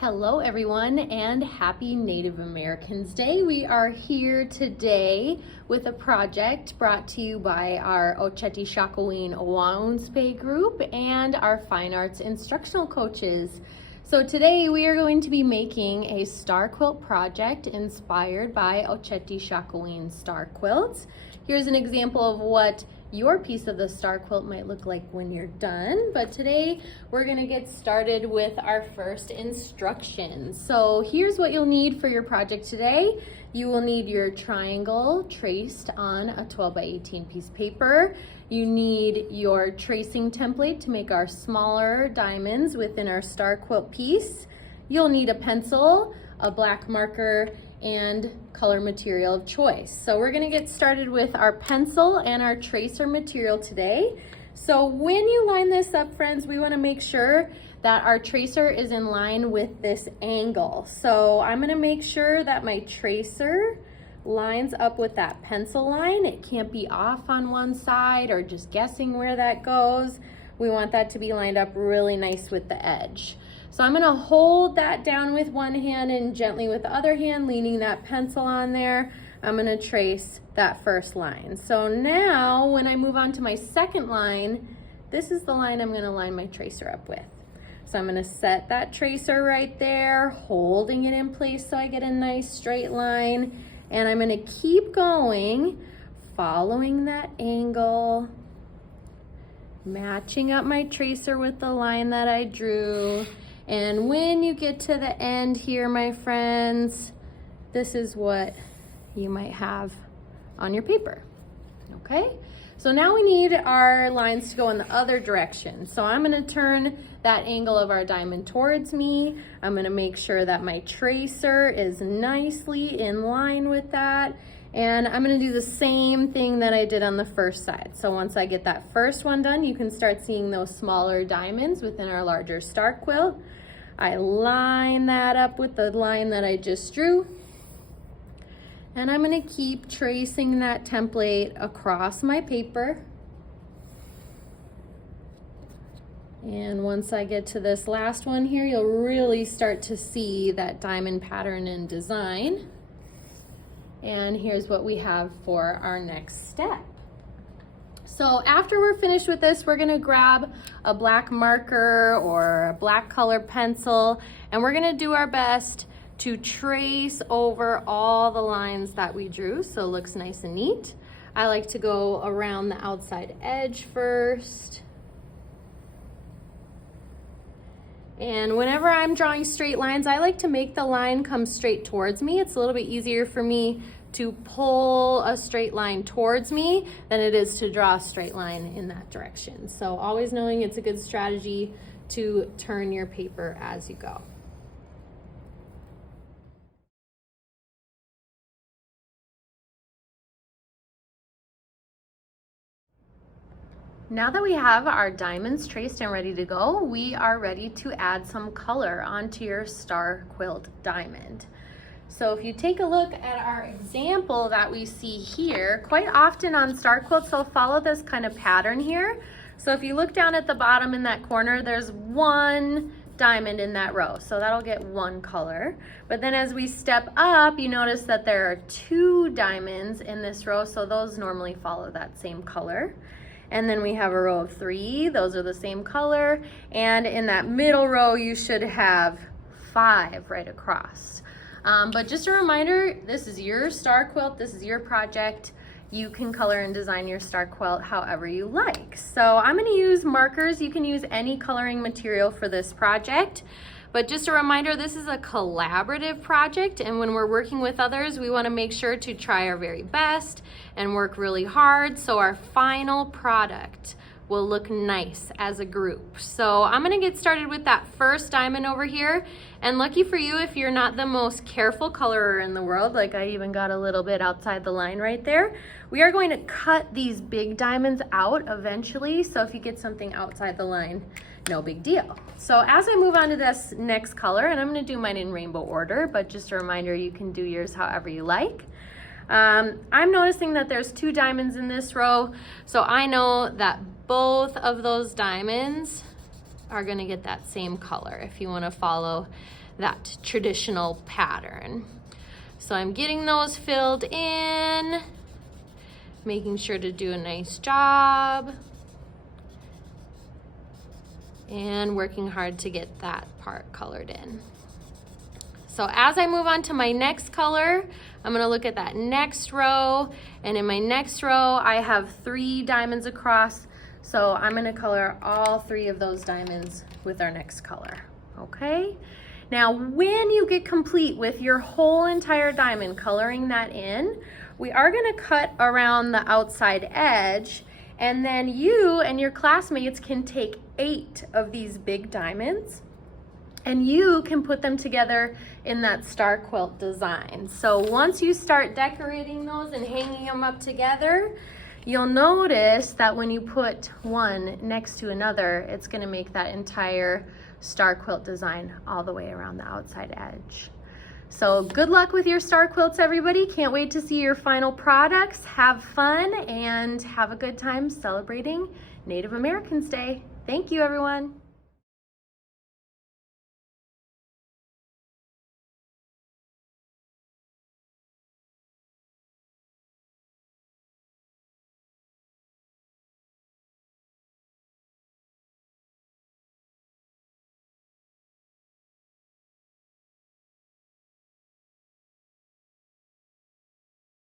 Hello everyone and happy Native Americans Day. We are here today with a project brought to you by our Oceti Sakowin Owaunspay group and our fine arts instructional coaches. So today we are going to be making a star quilt project inspired by Oceti Sakowin star quilts. Here's an example of what your piece of the star quilt might look like when you're done, but today we're going to get started with our first instructions. So here's what you'll need for your project today. You will need your triangle traced on a 12 by 18 piece paper. You need your tracing template to make our smaller diamonds within our star quilt piece. You'll need a pencil, a black marker, and color material of choice. So we're going to get started with our pencil and our tracer material today. So when you line this up, friends, we want to make sure that our tracer is in line with this angle. So I'm going to make sure that my tracer lines up with that pencil line. It can't be off on one side or just guessing where that goes. We want that to be lined up really nice with the edge. So I'm gonna hold that down with one hand and gently with the other hand, leaning that pencil on there, I'm gonna trace that first line. So now when I move on to my second line, this is the line I'm gonna line my tracer up with. So I'm gonna set that tracer right there, holding it in place so I get a nice straight line. And I'm gonna keep going, following that angle, matching up my tracer with the line that I drew. And when you get to the end here, my friends, this is what you might have on your paper, okay? So now we need our lines to go in the other direction. So I'm gonna turn that angle of our diamond towards me. I'm gonna make sure that my tracer is nicely in line with that. And I'm gonna do the same thing that I did on the first side. So once I get that first one done, you can start seeing those smaller diamonds within our larger star quilt. I line that up with the line that I just drew. And I'm gonna keep tracing that template across my paper. And once I get to this last one here, you'll really start to see that diamond pattern and design. And here's what we have for our next step. So after we're finished with this, we're gonna grab a black marker or a black color pencil, and we're gonna do our best to trace over all the lines that we drew so it looks nice and neat. I like to go around the outside edge first. And whenever I'm drawing straight lines, I like to make the line come straight towards me. It's a little bit easier for me to pull a straight line towards me than it is to draw a straight line in that direction. So always knowing it's a good strategy to turn your paper as you go. Now that we have our diamonds traced and ready to go, we are ready to add some color onto your star quilt diamond. So if you take a look at our example that we see here, quite often on star quilts, they'll follow this kind of pattern here. So if you look down at the bottom in that corner, there's one diamond in that row. So that'll get one color. But then as we step up, you notice that there are two diamonds in this row. So those normally follow that same color. And then we have a row of three, those are the same color. And in that middle row, you should have 5 right across. But just a reminder, this is your star quilt, this is your project. You can color and design your star quilt however you like. So I'm gonna use markers. You can use any coloring material for this project. But just a reminder, this is a collaborative project, and when we're working with others, we wanna make sure to try our very best and work really hard so our final product will look nice as a group. So I'm gonna get started with that first diamond over here. And lucky for you, if you're not the most careful colorer in the world, like I even got a little bit outside the line right there, we are going to cut these big diamonds out eventually. So if you get something outside the line, no big deal. So as I move on to this next color, and I'm gonna do mine in rainbow order, but just a reminder, you can do yours however you like. I'm noticing that there's 2 diamonds in this row, so I know that both of those diamonds are gonna get that same color if you wanna follow that traditional pattern. So I'm getting those filled in, making sure to do a nice job, and working hard to get that part colored in. So as I move on to my next color, I'm gonna look at that next row, and in my next row, I have 3 diamonds across, so I'm gonna color all 3 of those diamonds with our next color, okay? Now, when you get complete with your whole entire diamond, coloring that in, we are gonna cut around the outside edge, and then you and your classmates can take 8 of these big diamonds, and you can put them together in that star quilt design. So once you start decorating those and hanging them up together, you'll notice that when you put one next to another, it's gonna make that entire star quilt design all the way around the outside edge. So good luck with your star quilts, everybody. Can't wait to see your final products. Have fun and have a good time celebrating Native Americans Day. Thank you, everyone.